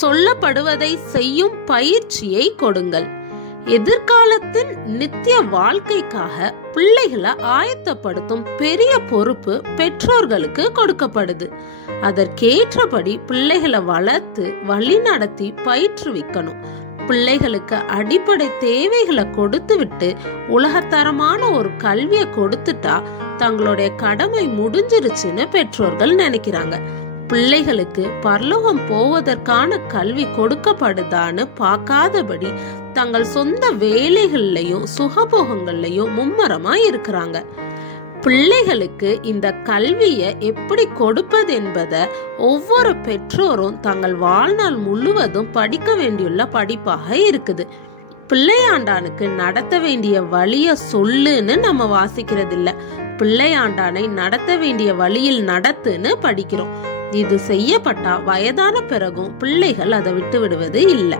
சொல்லப்படுவதை செய்யும் பயிற்சியை கொடுங்கள். எதிர்காலத்தின் நித்திய வாழ்க்கைக்காக பிள்ளைகளை ஆயத்தப்படுத்தும் பெரிய பொறுப்பு பெற்றோர்களுக்கு கொடுக்கப்படுது. அதற்கேற்றபடி பிள்ளைகளை வளர்த்து வழி நடத்தி பயிற்றுவிக்கணும். பிள்ளைகளுக்கு அடிப்படை தேவைகளை கொடுத்து விட்டு உலகத்தரமான ஒரு கல்வியை கொடுத்துட்டா தங்களுடைய கடமை முடிஞ்சிருச்சுன்னு பெற்றோர்கள் நினைக்கிறாங்க. பிள்ளைகளுக்கு பரலோகம் போவதற்கான கல்வி கொடுக்கப்படுதான்னு பார்க்காதபடி தங்கள் சொந்த வேலைகள்லையும் சுகபோகங்கள்லையும் மும்மரமா இருக்கிறாங்க. பிள்ளைகளுக்கு இந்த கல்வியை எப்படி கொடுப்பது என்பதை ஒவ்வொரு பெற்றோரும் தங்கள் வாழ்நாள் முழுவதும் படிக்க வேண்டியுள்ள படிப்பாக இருக்குது. பிள்ளையாண்டானுக்கு நடத்த வேண்டிய வழிய சொல்லுன்னு நம்ம வாசிக்கிறது இல்ல, பிள்ளையாண்டானை நடத்த வேண்டிய வழியில் நடத்துன்னு படிக்கிறோம். இது செய்யப்பட்டா வயதான பிறகும் பிள்ளைகள் அதை விட்டு விடுவது இல்லை.